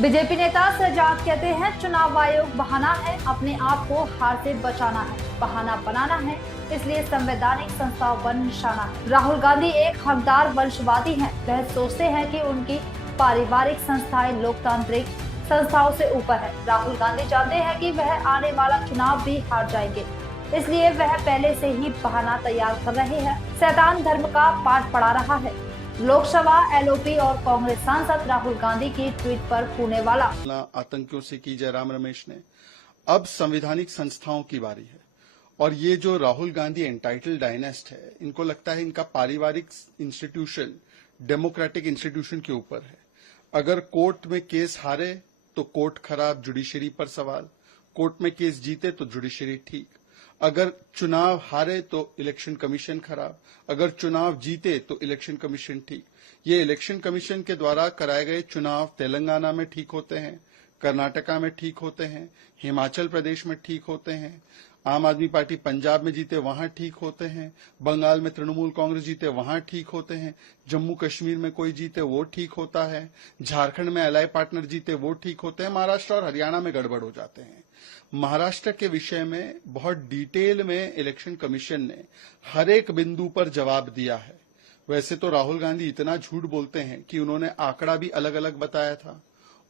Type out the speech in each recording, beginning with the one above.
BJP नेता सजाद कहते हैं चुनाव आयोग बहाना है, अपने आप को हार से बचाना है, बहाना बनाना है, इसलिए संवैधानिक संस्थाओं पर निशाना है। राहुल गांधी एक हकदार वंशवादी हैं। वह सोचते हैं कि उनकी पारिवारिक संस्थाएं लोकतांत्रिक संस्थाओं से ऊपर है। राहुल गांधी जानते हैं कि वह आने वाला चुनाव भी हार जाएंगे, इसलिए वह पहले से ही बहाना तैयार कर रहे हैं। शैतान धर्म का पाठ पढ़ा रहा है। लोकसभा एलओपी और कांग्रेस सांसद राहुल गांधी की ट्वीट पर पूनेवाला आतंकियों से की जयराम रमेश ने। अब संवैधानिक संस्थाओं की बारी है और ये जो राहुल गांधी एंटाइटल्ड डायनेस्ट है, इनको लगता है इनका पारिवारिक इंस्टीट्यूशन डेमोक्रेटिक इंस्टीट्यूशन के ऊपर है। अगर कोर्ट में केस हारे तो कोर्ट खराब, जुडिशरी पर सवाल, कोर्ट में केस जीते तो जुडिशरी ठीक, अगर चुनाव हारे तो इलेक्शन कमीशन खराब, अगर चुनाव जीते तो इलेक्शन कमीशन ठीक। ये इलेक्शन कमीशन के द्वारा कराए गए चुनाव तेलंगाना में ठीक होते हैं, कर्नाटका में ठीक होते हैं, हिमाचल प्रदेश में ठीक होते हैं, आम आदमी पार्टी पंजाब में जीते वहां ठीक होते हैं, बंगाल में तृणमूल कांग्रेस जीते वहां ठीक होते हैं, जम्मू कश्मीर में कोई जीते वो ठीक होता है, झारखंड में एलआई पार्टनर जीते वो ठीक होते हैं, महाराष्ट्र और हरियाणा में गड़बड़ हो जाते हैं। महाराष्ट्र के विषय में बहुत डिटेल में इलेक्शन कमीशन ने हर एक बिंदु पर जवाब दिया है। वैसे तो राहुल गांधी इतना झूठ बोलते हैं कि उन्होंने आंकड़ा भी अलग अलग बताया था,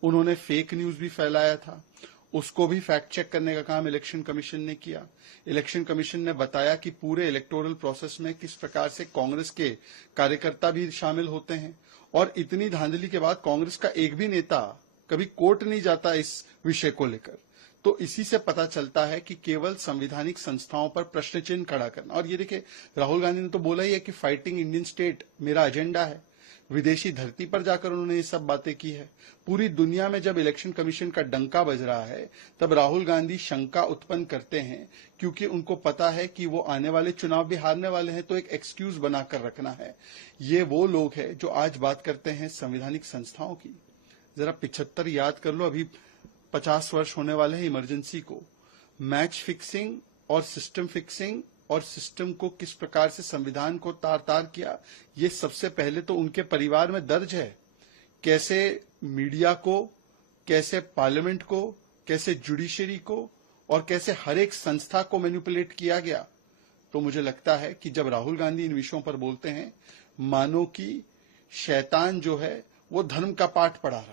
उन्होंने फेक न्यूज भी फैलाया था, उसको भी फैक्ट चेक करने का काम इलेक्शन कमीशन ने किया। इलेक्शन कमीशन ने बताया कि पूरे इलेक्टोरल प्रोसेस में किस प्रकार से कांग्रेस के कार्यकर्ता भी शामिल होते हैं, और इतनी धांधली के बाद कांग्रेस का एक भी नेता कभी कोर्ट नहीं जाता इस विषय को लेकर। तो इसी से पता चलता है कि केवल संवैधानिक संस्थाओं पर प्रश्न चिन्ह खड़ा करना। और ये देखिए, राहुल गांधी ने तो बोला ही है कि फाइटिंग इंडियन स्टेट मेरा एजेंडा है। विदेशी धरती पर जाकर उन्होंने ये सब बातें की है। पूरी दुनिया में जब इलेक्शन कमीशन का डंका बज रहा है तब राहुल गांधी शंका उत्पन्न करते हैं, क्योंकि उनको पता है कि वो आने वाले चुनाव भी हारने वाले हैं, तो एक एक्सक्यूज बनाकर रखना है। ये वो लोग हैं जो आज बात करते हैं संवैधानिक संस्थाओं की। जरा 75 याद कर लो, अभी 50 वर्ष होने वाले हैं इमरजेंसी को। मैच फिक्सिंग और सिस्टम फिक्सिंग और सिस्टम को किस प्रकार से संविधान को तार तार किया, ये सबसे पहले तो उनके परिवार में दर्ज है। कैसे मीडिया को, कैसे पार्लियामेंट को, कैसे जुडिशरी को और कैसे हर एक संस्था को मैनिपुलेट किया गया। तो मुझे लगता है कि जब राहुल गांधी इन विषयों पर बोलते हैं, मानो कि शैतान जो है वो धर्म का पाठ पढ़ा रहा है।